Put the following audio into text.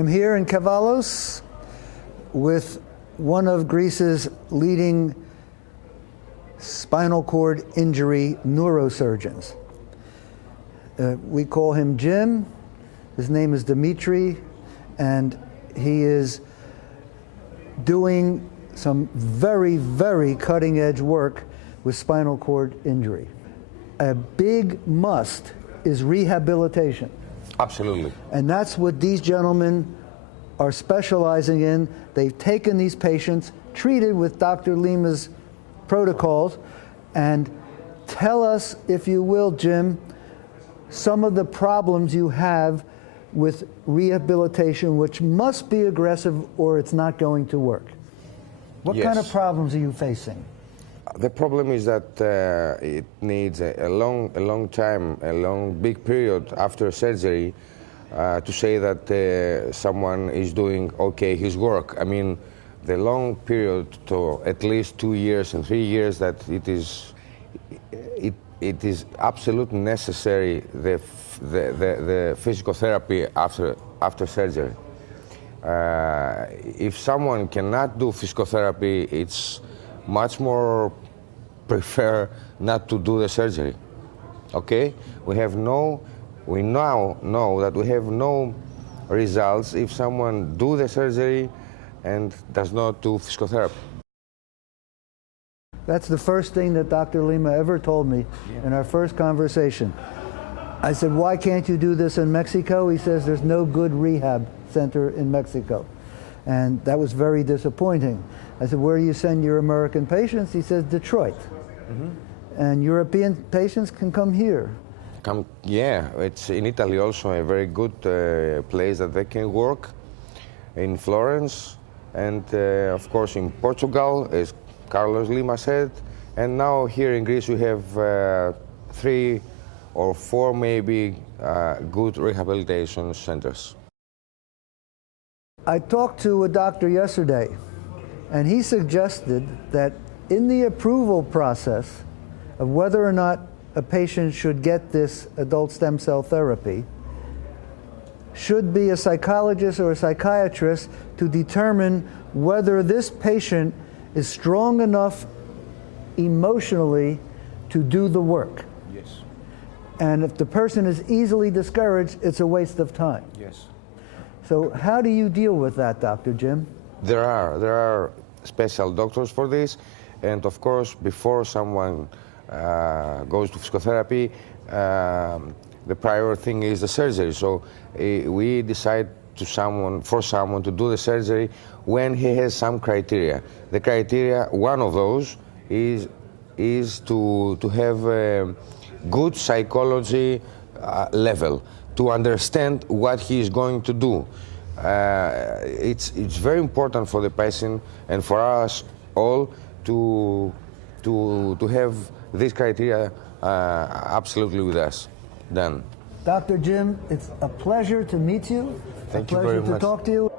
I'm here in Kavalos with one of Greece's leading spinal cord injury neurosurgeons. We call him Jim. His name is Dmitri, and he is doing some very, very cutting-edge work with spinal cord injury. A big must is rehabilitation. Absolutely. And that's what these gentlemen are specializing in. They've taken these patients, treated with Dr. Lima's protocols, and tell us, if you will, Jim, some of the problems you have with rehabilitation, which must be aggressive or it's not going to work. What kind of problems are you facing? The problem is that it needs a long time, a long, big period after surgery to say that someone is doing okay his work. I mean, the long period to at least 2 years and 3 years that it is absolutely necessary, the physical therapy after surgery. If someone cannot do physical therapy, it's much more prefer not to do the surgery. Okay? We now know that we have no results if someone do the surgery and does not do physical therapy. That's the first thing that Dr. Lima ever told me in our first conversation. I said, why can't you do this in Mexico? He says, there's no good rehab center in Mexico. And that was very disappointing. I said, where do you send your American patients? He says, Detroit. And European patients can come here. It's in Italy also a very good place that they can work, in Florence, and of course in Portugal, as Carlos Lima said, and now here in Greece we have 3 or 4 maybe good rehabilitation centers. I talked to a doctor yesterday, and he suggested that in the approval process of whether or not a patient should get this adult stem cell therapy should be a psychologist or a psychiatrist to determine whether this patient is strong enough emotionally to do the work. Yes. And if the person is easily discouraged, it's a waste of time. Yes. So how do you deal with that, Dr. Jim? There are special doctors for this, and of course, before someone goes to physical therapy, the prior thing is the surgery. So we decide for someone to do the surgery when he has some criteria. The criteria, one of those is to have a good psychology level, to understand what he is going to do. It's very important for the patient and for us all to have this criteria absolutely with us done. Dr. Jim, it's a pleasure to meet you. Thank you very much. A pleasure to talk to you.